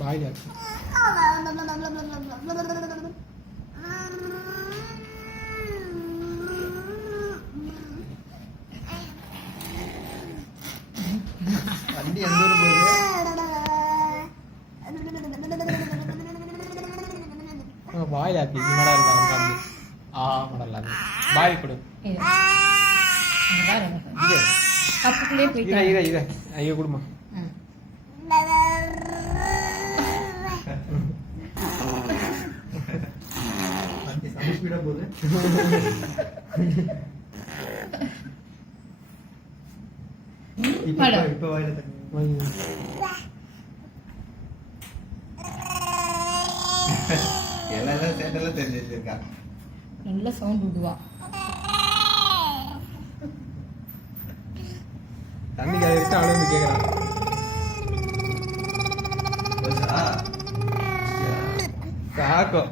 வாயில வண்டி எந்த ஊர் போகுது? வாயில் ஆக்கி மடா இருக்காங்க மடல வாய் கொடு ஐயோ கொடுமா போகுது இப்ப வாயில எல்லாம் சேட்டெல்லாம் தெரிஞ்சு வச்சிருக்கா நல்ல சவுண்ட் விடுவா தண்ணி கழிச்சு அவளே வந்து கேட்கறான் காக்கும்